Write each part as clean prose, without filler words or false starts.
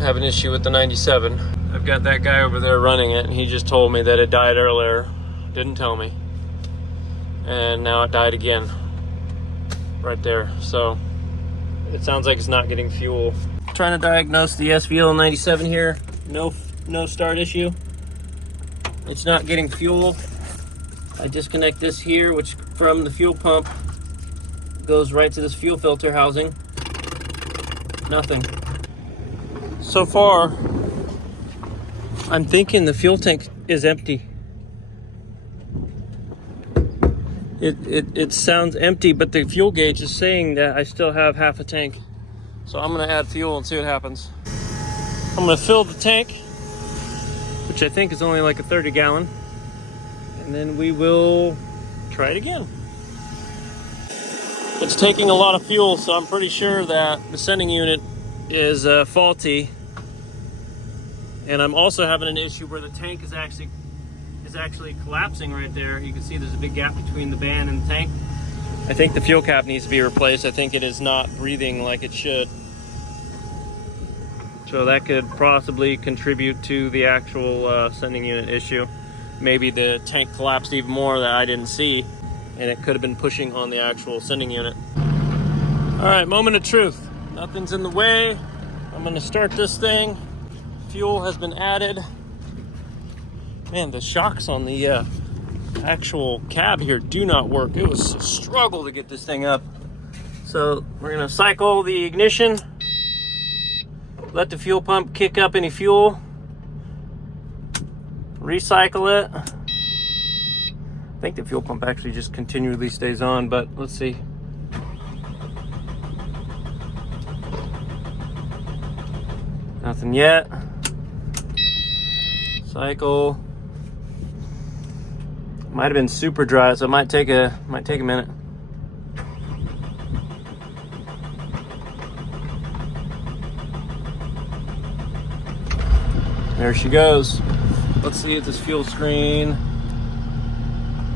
have an issue with the 97. I've got that guy over there running it, and he just told me that it died earlier. Didn't tell me. And now it died again. Right there. So it sounds like it's not getting fuel. Trying to diagnose the SVL 97 here. No start issue. It's not getting fuel. I disconnect this here, which from the fuel pump goes right to this fuel filter housing. Nothing. So far, I'm thinking the fuel tank is empty. It sounds empty, but the fuel gauge is saying that I still have half a tank. So I'm gonna add fuel and see what happens. I'm gonna fill the tank, which I think is only like a 30 gallon. And then we will try it again. It's taking a lot of fuel, so I'm pretty sure that the sending unit is faulty. And I'm also having an issue where the tank is actually collapsing right there. You can see there's a big gap between the band and the tank. I think the fuel cap needs to be replaced. I think it is not breathing like it should. So that could possibly contribute to the actual sending unit issue. Maybe the tank collapsed even more that I didn't see, and it could have been pushing on the actual sending unit. All right, moment of truth. Nothing's in the way. I'm gonna start this thing. Fuel has been added. Man, the shocks on the actual cab here do not work. It was a struggle to get this thing up. So we're gonna cycle the ignition, let the fuel pump kick up any fuel, recycle it. I think the fuel pump actually just continually stays on, but let's see. Nothing yet. Cycle. Might have been super dry, so it might take a minute. There she goes. Let's see at this fuel screen.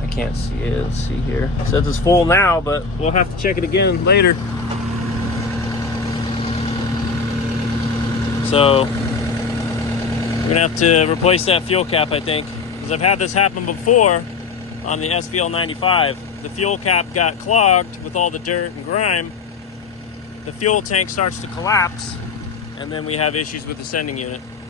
I can't see it. Let's see here. It says it's full now, but we'll have to check it again later. So we're gonna have to replace that fuel cap, I think, because I've had this happen before on the SVL 95. The fuel cap got clogged with all the dirt and grime. The fuel tank starts to collapse, and then we have issues with the sending unit.